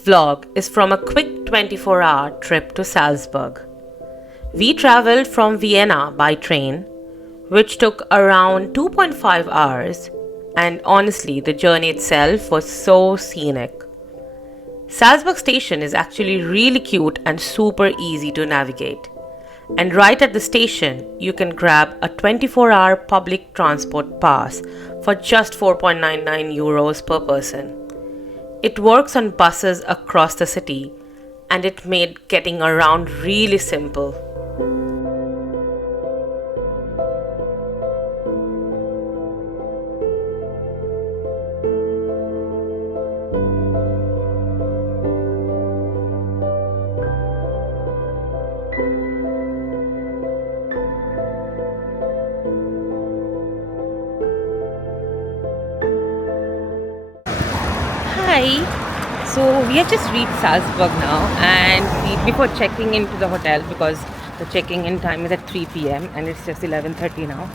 vlog is from a quick 24-hour trip to Salzburg. We traveled from Vienna by train, which took around 2.5 hours, and honestly, the journey itself was so scenic. Salzburg station is actually really cute and super easy to navigate. And right at the station, you can grab a 24-hour public transport pass for just 4.99 euros per person. It works on buses across the city, and it made getting around really simple. Hi. So we have just reached Salzburg now, and before checking into the hotel, because the checking in time is at 3 p.m. and it's just 11:30 now,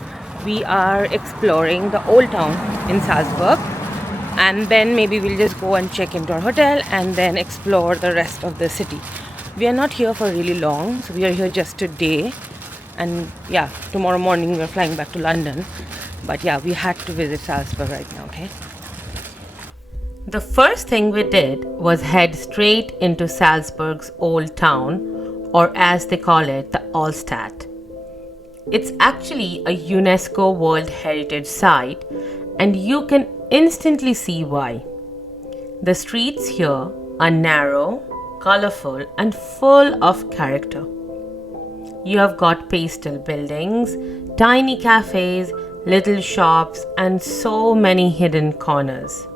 we are exploring the Old Town in Salzburg, and then maybe we'll just go and check into our hotel and then explore the rest of the city. We are not here for really long, so we are here just today, and yeah, tomorrow morning we're flying back to London, but yeah, we had to visit Salzburg right now, okay? The first thing we did was head straight into Salzburg's Old Town, or as they call it, the Altstadt. It's actually a UNESCO World Heritage Site, and you can instantly see why. The streets here are narrow, colorful, and full of character. You have got pastel buildings, tiny cafes, little shops, and so many hidden corners.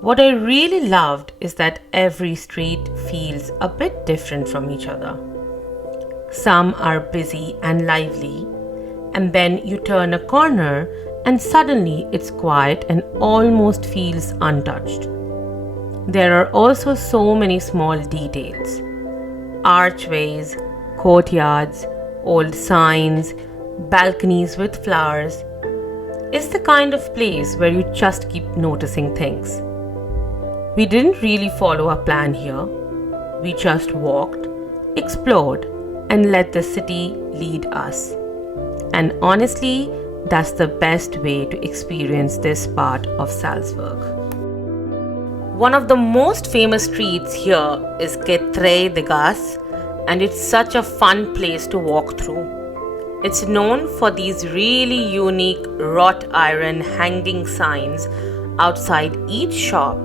What I really loved is that every street feels a bit different from each other. Some are busy and lively, and then you turn a corner and suddenly it's quiet and almost feels untouched. There are also so many small details: archways, courtyards, old signs, balconies with flowers. It's the kind of place where you just keep noticing things. We didn't really follow a plan here. We just walked, explored, and let the city lead us. And honestly, that's the best way to experience this part of Salzburg. One of the most famous streets here is Getreidegasse, and it's such a fun place to walk through. It's known for these really unique wrought iron hanging signs outside each shop,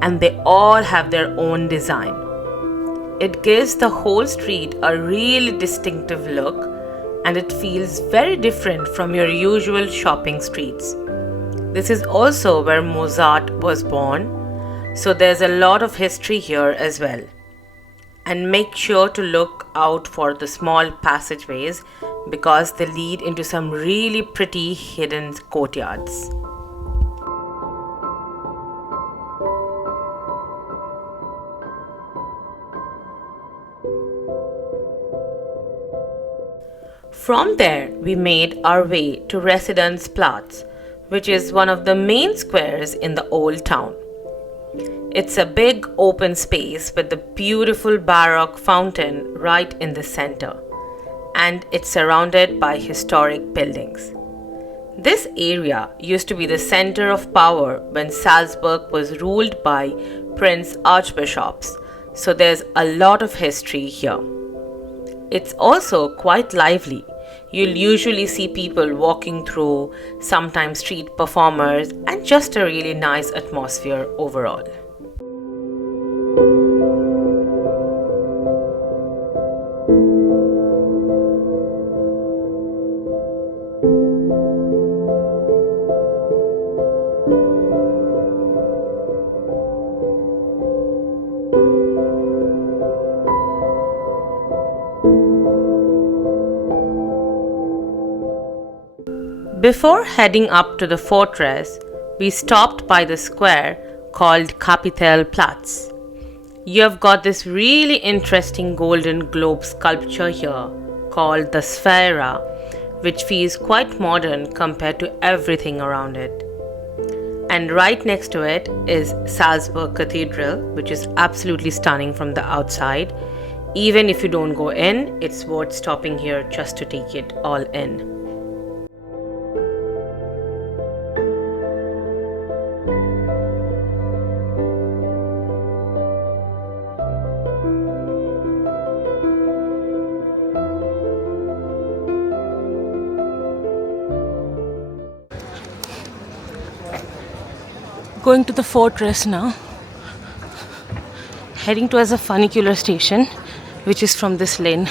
and they all have their own design. It gives the whole street a really distinctive look, and it feels very different from your usual shopping streets. This is also where Mozart was born, so there's a lot of history here as well. And make sure to look out for the small passageways because they lead into some really pretty hidden courtyards. From there, we made our way to Residenzplatz, which is one of the main squares in the Old Town. It's a big open space with the beautiful Baroque fountain right in the center, and it's surrounded by historic buildings. This area used to be the center of power when Salzburg was ruled by prince archbishops, so there's a lot of history here. It's also quite lively. You'll usually see people walking through, sometimes street performers, and just a really nice atmosphere overall. Before heading up to the fortress, we stopped by the square called Kapitelplatz. You have got this really interesting golden globe sculpture here called the Sphaera, which feels quite modern compared to everything around it. And right next to it is Salzburg Cathedral, which is absolutely stunning from the outside. Even if you don't go in, it's worth stopping here just to take it all in. Going to the fortress now. Heading towards the funicular station, which is from this lane.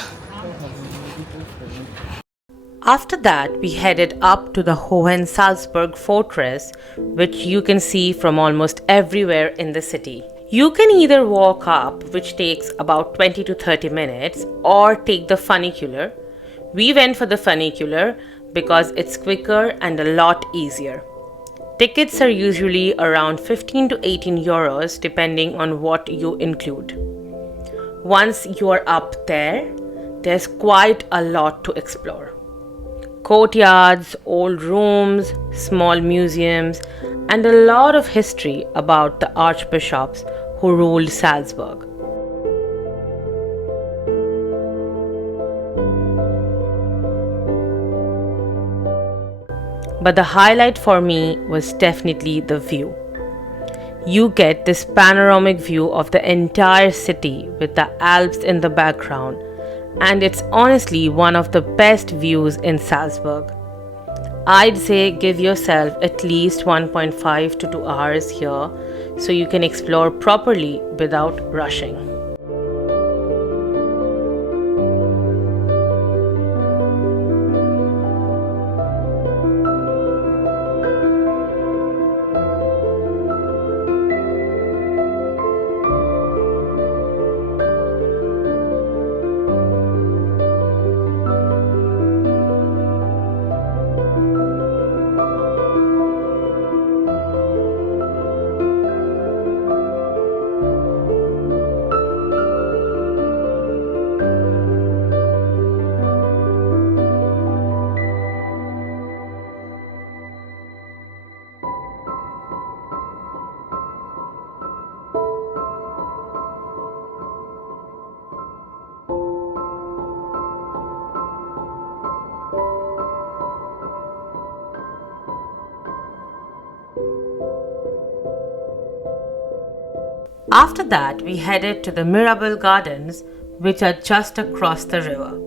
After that, we headed up to the Hohensalzburg Fortress, which you can see from almost everywhere in the city. You can either walk up, which takes about 20 to 30 minutes, or take the funicular. We went for the funicular because it's quicker and a lot easier. Tickets are usually around 15 to 18 euros depending on what you include. Once you are up there, there's quite a lot to explore. Courtyards, old rooms, small museums, and a lot of history about the archbishops who ruled Salzburg. But the highlight for me was definitely the view. You get this panoramic view of the entire city with the Alps in the background, and it's honestly one of the best views in Salzburg. I'd say give yourself at least 1.5 to 2 hours here so you can explore properly without rushing. After that, we headed to the Mirabell Gardens, which are just across the river.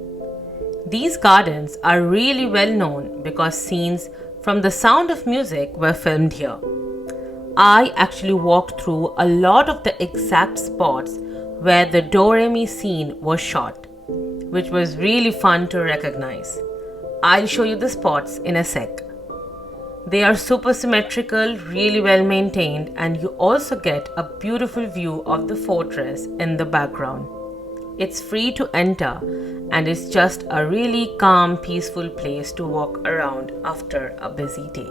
These gardens are really well known because scenes from The Sound of Music were filmed here. I actually walked through a lot of the exact spots where the Do Re Mi scene was shot, which was really fun to recognize. I'll show you the spots in a sec. They are super symmetrical, really well maintained, and you also get a beautiful view of the fortress in the background. It's free to enter and it's just a really calm, peaceful place to walk around after a busy day.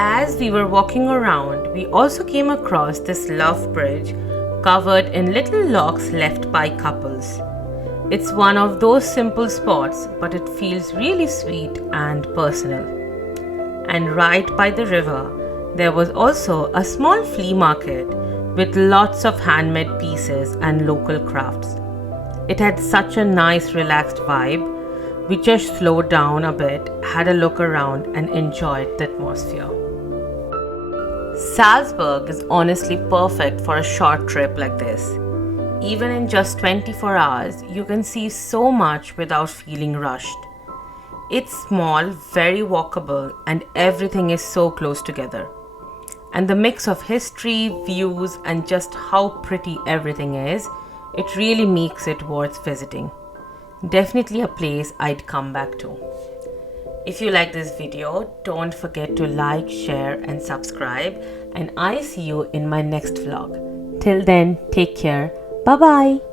As we were walking around, we also came across this love bridge covered in little locks left by couples. It's one of those simple spots, but it feels really sweet and personal. And right by the river, there was also a small flea market with lots of handmade pieces and local crafts. It had such a nice relaxed vibe. We just slowed down a bit, had a look around and enjoyed the atmosphere. Salzburg is honestly perfect for a short trip like this. Even in just 24 hours, you can see so much without feeling rushed. It's small, very walkable, and everything is so close together. And the mix of history, views, and just how pretty everything is, it really makes it worth visiting. Definitely a place I'd come back to. If you like this video, don't forget to like, share, and subscribe. And I see you in my next vlog. Till then, take care. Bye bye.